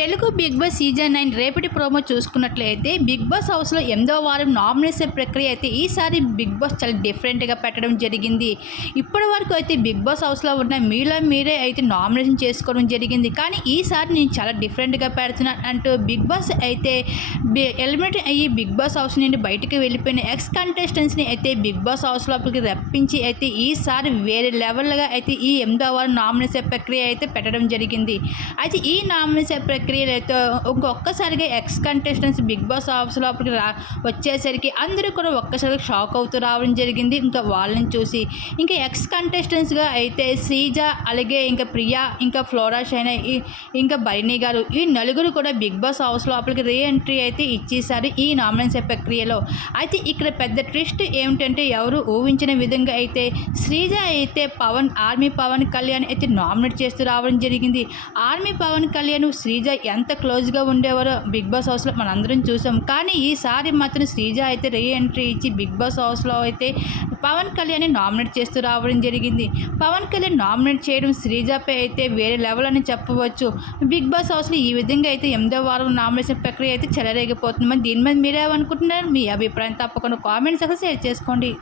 Telugu Bigg Boss season nine రేపటి promo చూసుకున్నట్లయితే Bigg Boss హౌస్లో ఎనిమిదో వారం నామినేషన్ ప్రక్రియ అయితే ఈసారి బిగ్ బాస్ చాలా డిఫరెంట్గా పెట్టడం జరిగింది. ఇప్పటి వరకు అయితే బిగ్ బాస్ హౌస్లో ఉన్న మీలో మీరే అయితే నామినేషన్ చేసుకోవడం జరిగింది. కానీ ఈసారి నేను చాలా డిఫరెంట్గా పెడుతున్నాను అంటూ బిగ్ బాస్ అయితే ఎలిమినేట్ అయ్యి బిగ్ బాస్ హౌస్ నుండి బయటకు వెళ్ళిపోయిన ఎక్స్ కంటెస్టెంట్స్ని అయితే బిగ్ బాస్ హౌస్ లోపలికి రప్పించి అయితే ఈసారి వేరే లెవెల్గా అయితే ఈ ఎనిమిదో వారం నామినేషన్ ప్రక్రియ అయితే పెట్టడం జరిగింది. అయితే ఈ నామినేషన్ ప్రక్రియలతో ఇంకొక్కసారిగా ex contestants Bigg Boss office లోపలికి రా వచ్చేసరికి అందరూ కూడా ఒక్కసారిగా షాక్ అవుతూ రావడం జరిగింది. ఇంకా వాళ్ళని చూసి ఇంకా ఎక్స్ కంటెస్టెంట్స్గా అయితే శ్రీజ అలాగే ఇంకా ప్రియా ఇంకా ఫ్లోరా షైనా ఈ- ఇంకా బైనీ గారు ఈ నలుగురు కూడా బిగ్ బాస్ హౌస్ లోపలికి రీ ఎంట్రీ అయితే ఇచ్చేసారు ఈ నామినేషన్ ప్రక్రియలో అయితే ఇక్కడ పెద్ద ట్విస్ట్ ఏమిటంటే ఎవరు ఊహించిన విధంగా అయితే శ్రీజ అయితే పవన్ ఆర్మీ పవన్ కళ్యాణ్ అయితే నామినేట్ చేస్తూ రావడం జరిగింది. ఆర్మీ పవన్ కళ్యాణ్ శ్రీజ ఎంత క్లోజ్గా ఉండేవారో బిగ్ బాస్ హౌస్లో మనందరం చూసాం. కానీ ఈసారి మాత్రం శ్రీజ అయితే రీ ఎంట్రీ ఇచ్చి బిగ్ బాస్ హౌస్లో అయితే పవన్ కళ్యాణ్ నామినేట్ చేస్తూ రావడం జరిగింది. పవన్ కళ్యాణ్ నామినేట్ చేయడం శ్రీజపై అయితే వేరే లెవెల్ అని చెప్పవచ్చు. బిగ్ బాస్ హౌస్లో ఈ విధంగా అయితే ఎనిమిదో వారం నామినేషన్ ప్రక్రియ అయితే చెలరేగిపోతుంది మరి దీని మీద మీరేమనుకుంటున్నారు? మీ అభిప్రాయం తప్పకుండా కామెంట్స్ షేర్ చేసుకోండి.